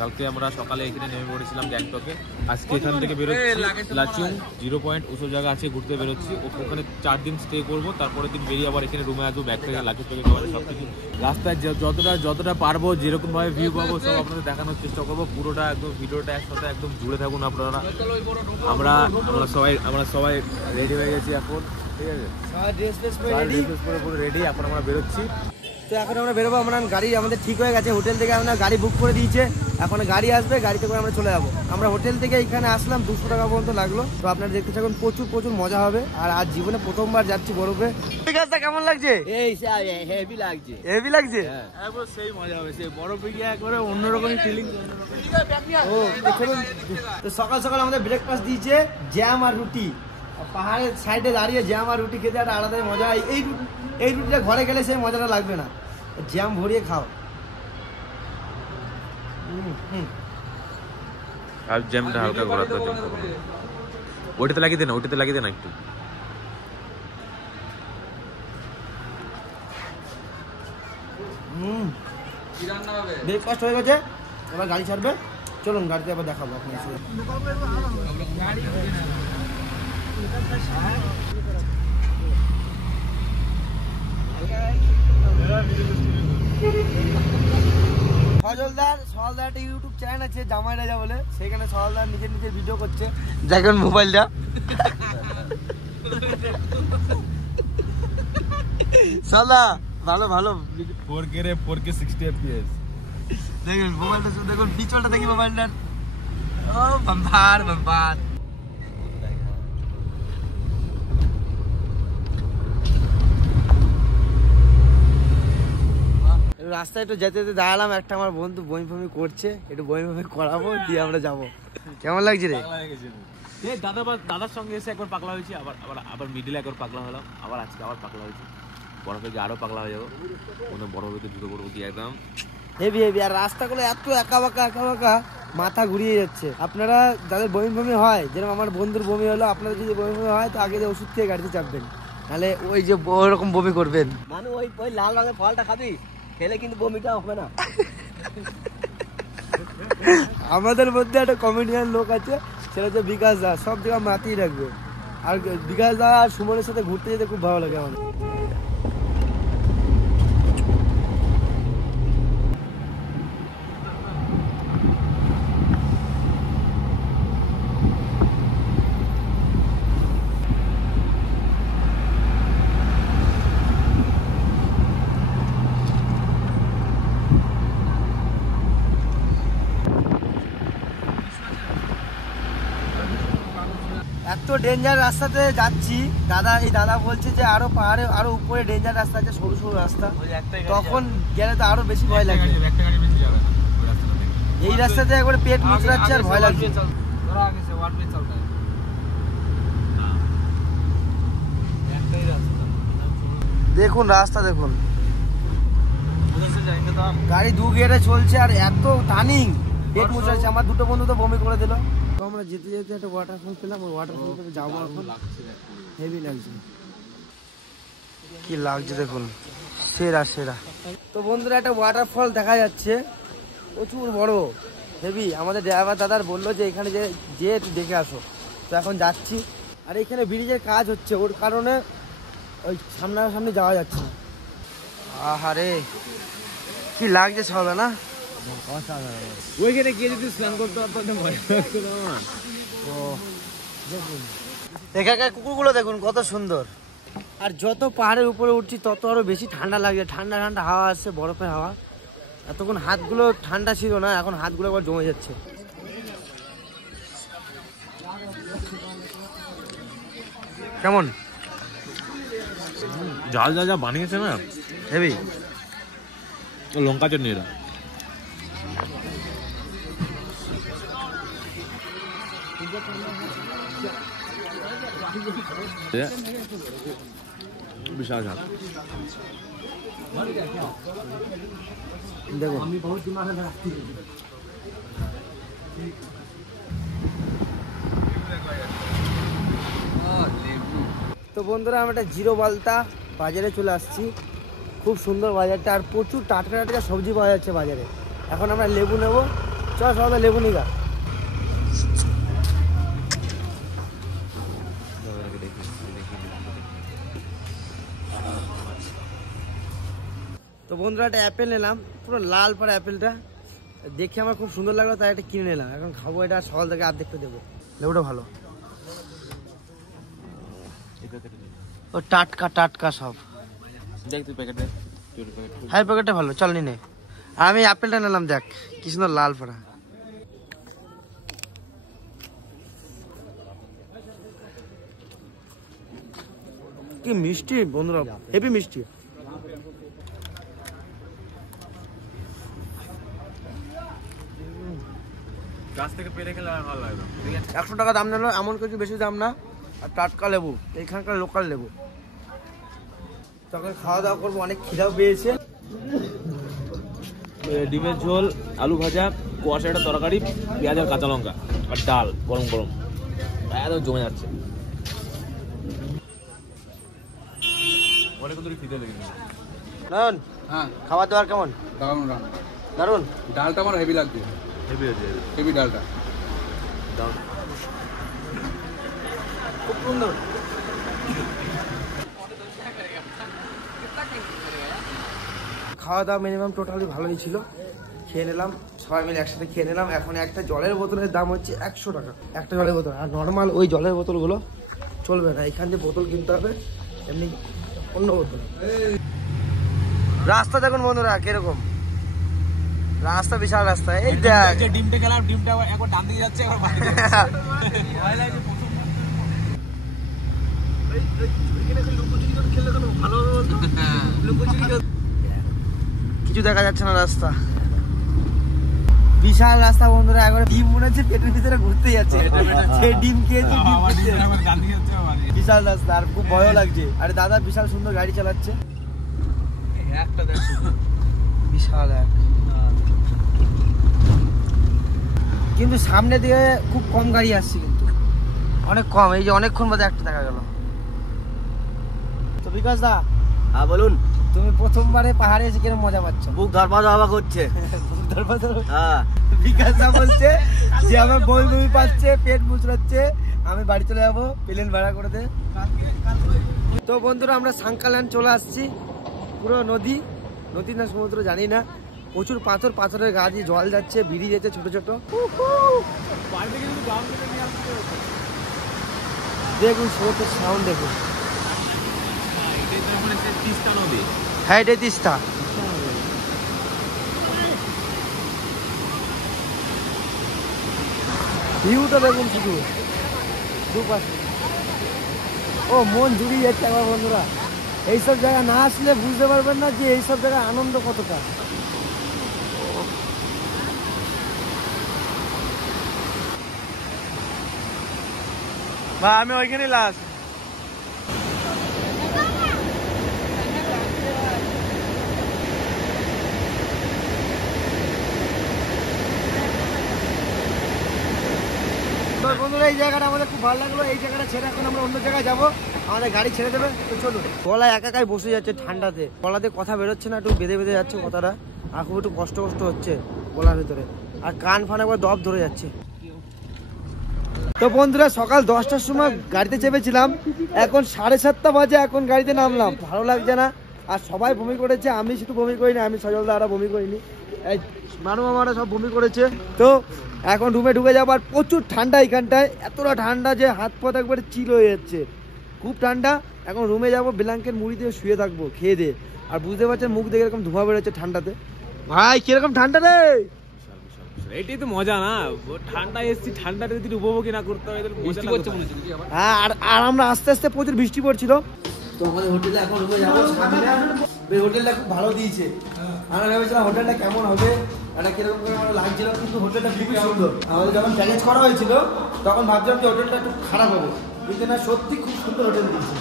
কালকে আমরা সকালে এখানে নেমে পড়েছিলাম গ্যাংটকে। আজকে এখান থেকে বেরোচ্ছি লাচুং 0 পয়েন্ট ওসব জায়গা আছে ঘুরতে বেরোচ্ছি। ওখানে 4 দিন স্টে করবো, তারপরে দিন বেরিয়ে আবার এখানে রুমে আসবো। ব্যাগ থেকে লাগেজ থেকে সব কিছু রাস্তায় যতটা পারবো যেরকমভাবে ভিউ পাবো সব আপনাদের দেখানোর চেষ্টা করবো। পুরোটা একদম ভিডিওটা একসাথে একদম জুড়ে থাকুন আপনারা। আমরা সবাই রেডি হয়ে গেছি এখন, ঠিক আছে? ড্রেস পরে পুরো রেডি। এখন আমরা বেরোচ্ছি। তো এখন আমরা বেরোবো। আমরা গাড়ি আমাদের ঠিক হয়ে গেছে, হোটেল থেকে আমরা গাড়ি বুক করে দিয়েছে। এখন গাড়ি আসবে, গাড়িতে করে আমরা চলে যাবো। আমরা হোটেল থেকে এখানে আসলাম 200 টাকা পর্যন্ত লাগলো। তো আপনারা দেখতে থাকুন, প্রচুর মজা হবে। আর আজ জীবনে প্রথমবার যাচ্ছি বরফে। গাছটা কেমন লাগছে? হেভি লাগছে, হেভি লাগছে। একবার সেই মজা হবে, সেই বরফে গিয়ে একবারে অন্যরকমই ফিলিং। ও দেখুন, তো সকাল সকাল আমাদের ব্রেকফাস্ট দিয়েছে জ্যাম আর রুটি। পাহাড়ের সাইডে দাঁড়িয়ে জ্যাম আর রুটি খেতে একটা আলাদাই মজা। এই রুটিটা ঘরে গেলে সেই মজাটা লাগবে না। জ্যাম ভরিয়ে খাও। আর জ্যামটা হালকা ঘোরাতে ওটাতে লাগিয়ে দেন, ওটাতে লাগিয়ে দেন একটু। ব্রেকফাস্ট হয়ে গেছে, এবার গাড়ি ছাড়বে। চলুন গাড়িতে আবার দেখাবো আপনার সাথে। সজলদার একটা ইউটিউব চ্যানেল আছে জামাই রাজা বলে, সেখানে সজলদার নিজের ভিডিও করছে। দেখুন মোবাইলটা, সজলদা ভালো 4K 60 fps। দেখুন মোবাইলটা, দেখুন পিছনটা দেখি মোবাইলটার। ও বাম্পার। রাস্তায় একটু যেতে দাঁড়ালাম, একটা আমার বন্ধু বমি করছে, একটু বমি করাবো, দিয়ে আমরা যাবো। কেমন লাগছে রে? দাদার সঙ্গে এসে একবার পাগলা হয়েছি, আবার মিডিলে একবার পাগলা হলাম, আবার আজকে আবার পাগলা হয়েছি। বরফে গিয়ে আরো পাগলা হয়ে যাবো। বরফে জুতো করবো কি একদম হেভি। আর রাস্তাগুলো এত একা বাঁকা মাথা ঘুরিয়ে যাচ্ছে। আপনারা যাদের বমি হয়, যেরকম আমার বন্ধুর বমি হলো, আপনাদের যদি বমি হয় তো আগে যে ওষুধ খেয়ে গাড়িতে চাপবেন, নাহলে ওই যে ওরকম বমি করবেন। মানে ওই লাল রঙের ফলটা খাবি, খেলে কিন্তু বমিটা হবে না। আমাদের মধ্যে একটা কমেডিয়ান লোক আছে, সেটা হচ্ছে বিকাশ দা। সব জায়গায় মাতিয়ে রাখবে। আর বিকাশ দা আর সুমনের সাথে ঘুরতে যেতে খুব ভালো লাগে আমার। এত ডেঞ্জার রাস্তাতে যাচ্ছি, দাদা বলছে যে আরো পাহাড়ে আরো উপরে ডেঞ্জার রাস্তা আছে, সরু রাস্তা। তখন গেলে তো আরো বেশি ভয় লাগবে। এই রাস্তাতে একবারে পেট মুচড়াচ্ছে আর ভয় লাগছে। দেখুন রাস্তা, দেখুন গাড়ি 2 গিয়ারে চলছে আর এত টার্নিং, পেট মুচড়াচ্ছে। আমার দুটো বন্ধু তো বমি করে দিল। তো আমরা যেতে একটা ওয়াটারফল পেলাম, ওই ওয়াটারফল যাবো এখন। হেভি লাগছে, কি লাগছে দেখুন, সেরা। তো বন্ধুরা একটা ওয়াটারফল দেখা যাচ্ছে, প্রচুর বড়, হেভি। আমাদের ড্রাইভার দাদার বললো যে এখানে যে একটু দেখে আসো। তো এখন যাচ্ছি। আর এখানে ব্রিজের কাজ হচ্ছে, ওর কারণে ওই সামনাসামনি যাওয়া যাচ্ছে না। আহারে কি লাগছে সবাই না। ওইখানে গিয়ে যদি স্নান করতে পারতাম ভয় লাগতো না আমার। ও দেখুন এখানকার কুকুরগুলো দেখুন কত সুন্দর। আর যত পাহাড়ের উপরে উঠছি তত আরো বেশি ঠান্ডা লাগছে। ঠান্ডা হাওয়া আসছে, বরফের হাওয়া। এতক্ষণ হাতগুলো ঠান্ডা ছিল না, এখন হাতগুলো আবার জমে যাচ্ছে। কেমন ঝাল যা বানিয়েছে না, হেভি। লঙ্কা চটনি এরা। বিশাল ঝাল। দেখো তো বন্ধুরা, আমরা একটা জিরো বালতা বাজারে চলে আসছি। খুব সুন্দর বাজারটা, আর প্রচুর টাটকা সবজি পাওয়া যাচ্ছে বাজারে। এখন আমরা লেবু নেব, চল সবাই লেবু নিগা। তো বন্ধুরা একটা অ্যাপেল নিলাম, পুরো লাল পাড়া অ্যাপেলটা দেখে আমার খুব সুন্দর লাগলো, তাই একটা কিনে নিলাম। এখন খাবো এটা, সকাল থেকে অর্ধেকটা দেবো। লেবুটা ভালো, ও টাটকা টাটকা সব। দেখ তুই প্যাকেটে, হ্যাঁ প্যাকেটটা ভালো, চল নি নে। আর আমি অ্যাপেলটা নিলাম, দেখ কি সুন্দর লাল পাড়া। কি মিষ্টি বন্ধুরা, হেভি মিষ্টি। গাছ থেকে পেরে খেলে আর ভালো লাগবে। 100 টাকা দাম নিল, এমন কিছু বেশি দাম না। আর টাটকা লেবু, এইখানকার লোকাল লেবু। তখন খাওয়া দাওয়া করবো, অনেক খিদাও পেয়েছে। ডিমের ঝোল, আলু ভাজা, কুয়াশা একটা তরকারি, পেঁয়াজ আর কাঁচা লঙ্কা আর ডাল গরম গরম, একদম জমে যাচ্ছে। অনেক দূরে খিদে লেগে গেছে। নয়ন, হ্যাঁ খাবার দাবার কেমন? দারুণ রান্না। দারুন। ডালটা আমার হেভি লাগছে, হেভি আছে, হেভি ডালটা। খুব সুন্দর। খাওয়া দাওয়া মিনিমাম টোটালি ভালোই ছিল, খেয়ে নিলাম সবাই মিলে একসাথে খেয়ে নিলাম। এখন একটা জলের বোতলের দাম হচ্ছে 100 টাকা, একটা জলের বোতল। আর নর্মাল ওই জলের বোতলগুলো চলবে না, এখান থেকে বোতল কিনতে হবে, এমনি অন্য বোতল। রাস্তা দেখুন বন্ধুরা কিরকম, রাস্তা বিশাল রাস্তা। এই দেখ ডিমটা খেলাম, ডিমটা একবার ডান দিকে যাচ্ছে, একবার বাঁ দিকে যাচ্ছে। ভয় লাগে প্রথম। কিছু দেখা যাচ্ছে না রাস্তা, বিশাল রাস্তা বন্ধুরা। একবার ডিম মনে হচ্ছে পেটের ভিতরে ঘুরতে যাচ্ছে, সেই ডিম খেয়েছে, বিশাল রাস্তা। আর খুব ভয়ও লাগছে। আরে দাদা বিশাল সুন্দর গাড়ি চালাচ্ছে, একটা দেখ বিশাল এক। কিন্তু সামনে দিয়ে খুব কম গাড়ি আসছে, কিন্তু অনেক কম। এই যে অনেকক্ষণ বাদে একটা দেখা গেল। তো বিকাশ দা, হ্যাঁ বলুন। তুমি প্রথমবারে পাহাড়ে এসে কিরকম মজা পাচ্ছ? বুক ধরপা করছে। হ্যাঁ বিকাশ দা বলছে যে আমার বমি বমি পাচ্ছে, পেট মুচড়াচ্ছে, আমি বাড়ি চলে যাবো, প্লেন ভাড়া করে দে। তো বন্ধুরা আমরা সাংকাল্যান্ড চলে আসছি। পুরো নদী, নদী না সমুদ্র জানি না, প্রচুর পাথর, পাথরের গা দিয়ে জল যাচ্ছে, বেরিয়ে যাচ্ছে ছোট ছোট। দেখুন স্রোতের সাউন্ড দেখুন। হ্যাঁ এটাই তিস্তা। ভিউটা দেখুন শুধু দুপাশে, ও মন জুড়িয়ে যাচ্ছে আমার বন্ধুরা। এইসব জায়গা না আসলে বুঝতে পারবেন না যে এইসব জায়গায় আনন্দ কতটা। বা আমি ওইখানে লাস্ট। বন্ধুরা এই জায়গাটা আমাদের খুব ভালো লাগলো। এই জায়গাটা ছেড়ে এখন আমরা অন্য জায়গায় যাবো, আমাদের গাড়ি ছেড়ে দেবে। তো চলুন। গলায় একাই বসে যাচ্ছে ঠান্ডাতে, গলাতে কথা বেরোচ্ছে না, একটু বেঁধে বেঁধে যাচ্ছে কথাটা, আর খুব একটু কষ্ট কষ্ট হচ্ছে গলার ভিতরে, আর কান ফান একবার দপ ধরে যাচ্ছে। তো বন্ধুরা সকাল 10টার সময় গাড়িতে চেপেছিলাম, এখন 7:30 বাজে, এখন গাড়িতে নামলাম। ভালো লাগছে না, আর সবাই বমি করেছে, আমি শুধু বমি করিনি, আমি সজলদা আরা বমি করিনি, এই মানু মামারা সব বমি করেছে। তো এখন রুমে ঢুকে যাবো। আর প্রচুর ঠান্ডা এখানটায়, এতটা ঠান্ডা যে হাত পা একবারে চিল হয়ে যাচ্ছে, খুব ঠান্ডা। এখন রুমে যাবো, ব্ল্যাঙ্কেট মুড়ি দিয়ে শুয়ে থাকবো খেয়ে দিয়ে। আর বুঝতে পারছেন মুখ দেখে এরকম ধোঁয়া বেরোচ্ছে ঠান্ডাতে। ভাই কিরকম ঠান্ডা রে, এটাই তো মজা না, ঠান্ডা এসছি, ঠান্ডাটা যদি উপভোগই না করতে হয় তাহলে বৃষ্টি করছে মনে হচ্ছে। হ্যাঁ আর আমরা আস্তে আস্তে প্রচুর বৃষ্টি পড়ছিল। তো আমাদের হোটেলে এখন রুমে যাবো। হোটেলটা খুব ভালো দিয়েছে, আমরা ভেবেছিলাম হোটেলটা কেমন হবে, মানে কিরকম করে আমার লাগছিল, কিন্তু হোটেলটা খুবই সুন্দর। আমাদের যখন প্যাকেজ করা হয়েছিল তখন ভাবছিলাম যে হোটেলটা একটু খারাপ হবে, কিন্তু না সত্যি খুব সুন্দর হোটেল দিয়েছে।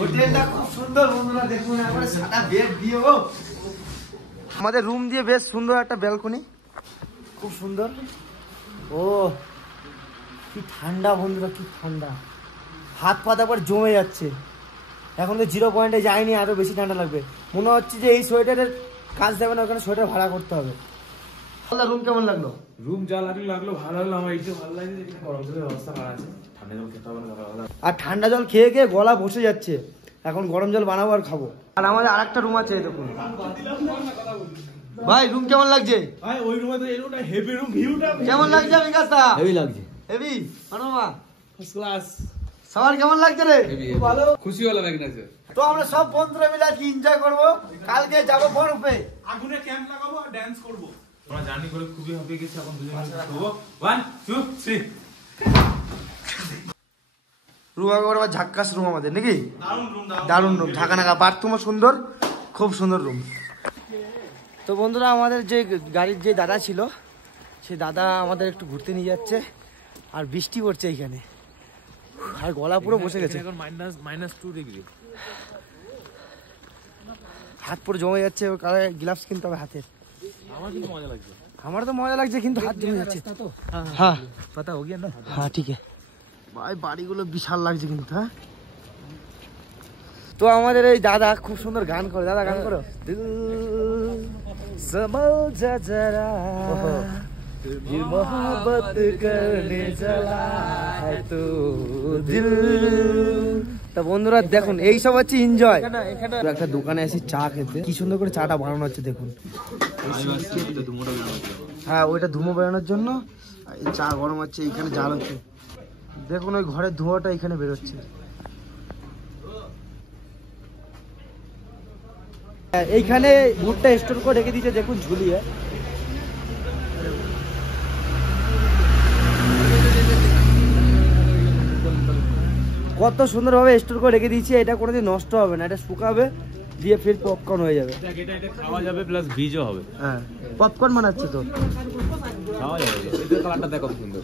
হোটেলটা খুব সুন্দর বন্ধুরা, দেখুন একবারে সাদা বেড দিয়ে, আমাদের রুম দিয়ে বেশ সুন্দর একটা ব্যালকনি, খুব সুন্দর। ও কি ঠান্ডা বন্ধুরা, কি ঠান্ডা, হাত পা একবার জমে যাচ্ছে। এখন তো 0 পয়েন্টে যায়নি, আরো বেশি ঠান্ডা লাগবে মনে হচ্ছে। যে এই সোয়েটারের কাজ দেবে না, ওখানে সোয়েটার ভাড়া করতে হবে। রুম কেমন লাগলো? রুম যা লাগলো ভালো লাগলো। আমার এইটা ভালো লাগে যে গরম জলের ব্যবস্থা করা আছে, ঠান্ডা জল খেতে হবে না ভালো। আর ঠান্ডা জল খেয়ে খেয়ে গলা বসে যাচ্ছে, এখন গরম জল বানাবো আর খাবো। আর আমাদের আরেকটা রুম আছে, দেখুন ভাই রুম কেমন লাগছে? ভাই ওই রুমে তো এরকম হেভি রুম, ভিউটা কেমন লাগছে বিকাশদা? হেভি লাগছে, হেভি অনুমা ফার্স্ট ক্লাস। সবার কেমন লাগছে রে? ভালো, খুশি হলাম একনাথে। তো আমরা সব বন্ধুরা মিলে আজকে এনজয় করবো। কালকে যাবো বরফে, আগুনে ক্যাম্প লাগাবো আর ডান্স করব। আমরা জার্নি করে খুবই হ্যাপি গেছি। এখন দুজন মিলে খাবো। 1 2 3। রুম একবার ঝাক্কাস রুম আমাদের নাকি? দারুণ রুম, ঢাকা নাকা বাথরুমও সুন্দর, খুব সুন্দর রুম। তো বন্ধুরা আমাদের যে গাড়ির যে দাদা ছিল, সেই দাদা আমাদের একটু ঘুরতে নিয়ে যাচ্ছে। আর বৃষ্টি পড়ছে এইখানে, আর গলা পুরো বসে গেছে। এখন -2 ডিগ্রি, হাত পুরো জমে যাচ্ছে। গ্লাভস কিনতে হবে হাতের। আমার কিন্তু মজা লাগছে। আমার তো মজা লাগছে, কিন্তু হাত জমে যাচ্ছে। হ্যাঁ পাতা হো গিয়া না। হ্যাঁ ঠিক আছে ভাই, বাড়িগুলো বিশাল লাগছে কিন্তু। হ্যাঁ, তো আমাদের এই দাদা খুব সুন্দর গান করে। দাদা গান করো। দিল সমল যা জরা দিল মোহব্বত করনে চলা হ্যায় তো দিল। তা বন্ধুরা দেখুন, এই সব হচ্ছে এনজয়। একটা দোকানে এসে চা খেতে, কি সুন্দর করে চাটা বানানো হচ্ছে দেখুন। হ্যাঁ, ওইটা ধুমো বেরোনোর জন্য চা গরম হচ্ছে, এইখানে জাল হচ্ছে। দেখুন ওই ঘরের ধোঁয়াটা এখানে বেরোচ্ছে। এইখানে ভুট্টা স্টোর করে রেখে দিয়েছে দেখুন ঝুলিয়ে। কত সুন্দরভাবে স্টোর করে রেখে দিয়েছি। এটা কোনোদিন নষ্ট হবে না, এটা শুকাবে দিয়ে ফির পপকর্ন হয়ে যাবে। এটা খাওয়া যাবে প্লাস বীজও হবে। হ্যাঁ, পপকর্ন বানাচ্ছে তো, খাওয়া যাবে। এটার কালারটা দেখো কত সুন্দর,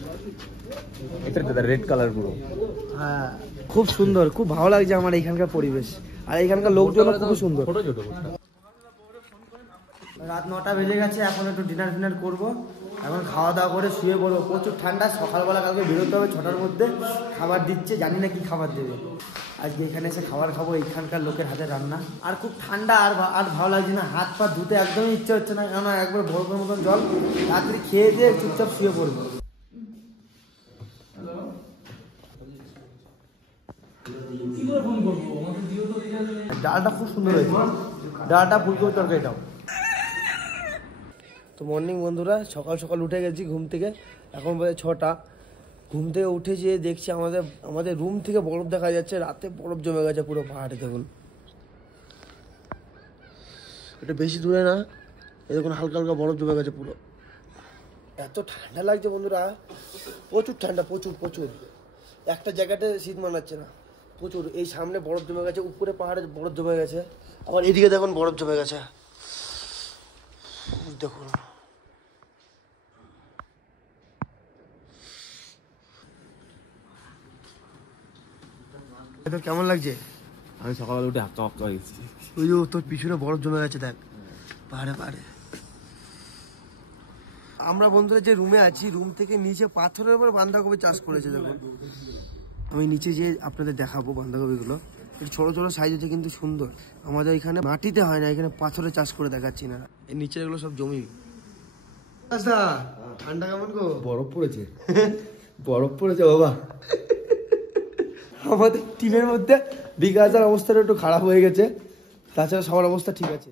এটা রেড কালার পুরো। হ্যাঁ খুব সুন্দর, খুব ভালো লাগছে আমার এখানকার পরিবেশ। আর এখানকার লোকজন খুব সুন্দর। ছোট ছোট রাত 9টা বেজে গেছে, এখন একটু ডিনার ফিনার করবো। এখন খাওয়া দাওয়া করে শুয়ে পড়বো। প্রচুর ঠান্ডা, সকালবেলা কালকে বেরোতে হবে 6টার মধ্যে। খাবার দিচ্ছে, জানি না কি খাবার দেবে। আজকে এখানে এসে খাবার খাবো, এখানকার লোকের হাতে রান্না। আর খুব ঠান্ডা, আর ভালো লাগছে না। হাত পা ধুতে একদমই ইচ্ছে হচ্ছে না, কেন একবার বরফের মতন জল। রাত্রি খেয়ে দিয়ে চুপচাপ শুয়ে পড়বো। ডালটা খুব সুন্দর হয়েছে, ডালটা ফুলকপি তরকারিটাও। তো মর্নিং বন্ধুরা, সকাল সকাল উঠে গেছি ঘুম থেকে। এখন বাজে 6টা। ঘুম থেকে উঠে যেয়ে দেখছি আমাদের রুম থেকে বরফ দেখা যাচ্ছে। রাতে বরফ জমে গেছে পুরো পাহাড়ে। দেখুন এটা বেশি দূরে না, এই দেখুন হালকা হালকা বরফ জমে গেছে পুরো। এত ঠান্ডা লাগছে বন্ধুরা, প্রচুর ঠান্ডা, প্রচুর প্রচুর। একটা জায়গাতে শীত মানাচ্ছে না, প্রচুর। এই সামনে বরফ জমে গেছে, উপরে পাহাড়ে বরফ জমে গেছে। আবার এদিকে দেখুন বরফ জমে গেছে, দেখুন। এটা কেমন লাগছে? আমি সকালে উঠে হাক্কা হাক্কা হয়ে গেছি। ওই যে তোর পিছনে বরফ জমে গেছে, দেখ পাহাড়ে পাহাড়ে। আমরা বন্ধুরা যে রুমে আছি, রুম থেকে নিচে পাথরের উপর বাঁধাকপি চাষ করেছে দেখুন। আমি নিচে যে আপনাদের দেখাবো বাঁধাকপিগুলো। একটু ছোট ছোট সাইজ আছে কিন্তু সুন্দর। আমাদের এখানে মাটিতে হয় না, এখানে পাথরে চাষ করে দেখাচ্ছি না। এর নিচে এগুলো সব জমি। ঠান্ডা কেমন গো? বরফ পড়েছে, বরফ পড়েছে বাবা। আমাদের টিমের মধ্যে বিকাশের অবস্থাটা একটু খারাপ হয়ে গেছে, তাছাড়া সবার অবস্থা ঠিক আছে।